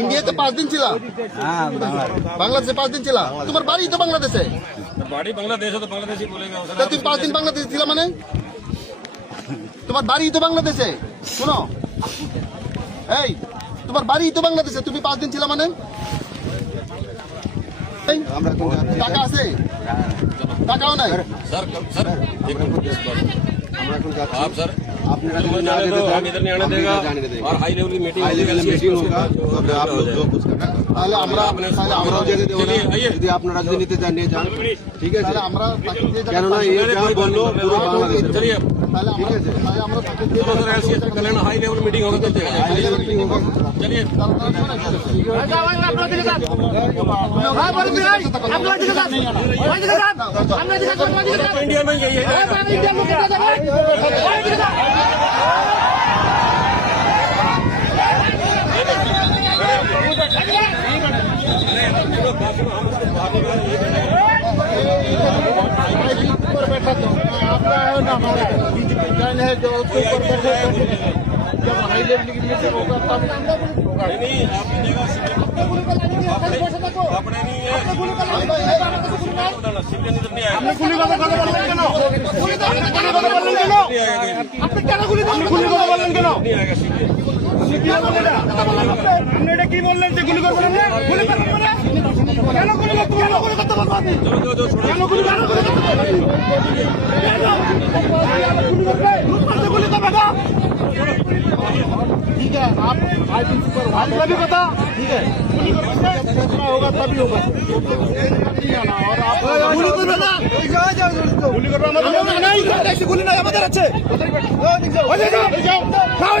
ইন্ডিয়াতে 5 দিন ছিল, বাংলাদেশে 5 দিন ছিল। তোমার বাড়ি তো বাংলাদেশে, বাড়ি বাংলাদেশে, তো বাংলাদেশি বলেগা। তুমি 5 দিন বাংলাদেশে ছিল মানে? তোমার বাড়ি তো বাংলাদেশে। শোনো, এই তোমার বাড়ি তো বাংলাদেশে, তুমি 5 দিন ছিল মানে? টাকা আছে? টাকাও নাই। सर सर आप सर अपने हम इधर नहीं आने देगा और हाई लेवल की मीटिंग होगा तो आप लोग जो कुछ करना তাহলে আমরা যদি আপনারা রাজনীতিতে জানিয়ে যান, ঠিক আছে? কেননা এই যা বললো পুরো বাংলাদেশ। चलिए তাহলে ঠিক আছে, তাহলে আমরা তাকে দিয়ে चलो सर ऐसे कल हाई लेवल मीटिंग होगा तो चलिए इंडिया में यही है। ऊपर बैठा तो आपका है ना, हमारा बीजेपी जन है जो उसके ऊपर बैठे। जब हाई लेवल की मीटिंग होगा तब होगा। नहीं अपने नहीं है, আপনি গুলি কথা বললেন কেন? আপনি কেন গুলি কথা বললেন কেন? আপনি কি বললেন? আপনি এটা কি বললেন যে গুলি করবেন না? গুলি করবেন না? কেন গুলি করতে পারবেন আপনি? কেন গুলি করতে পারবেন? गुली का बेटा ठीक है, आप आईपीसी पर भी बता, ठीक है? गुली का होगा तभी होगा। और आप गुली कर बेटा, गुली कर नहीं, ऐसी गुली नहीं हमारे अच्छे। जाओ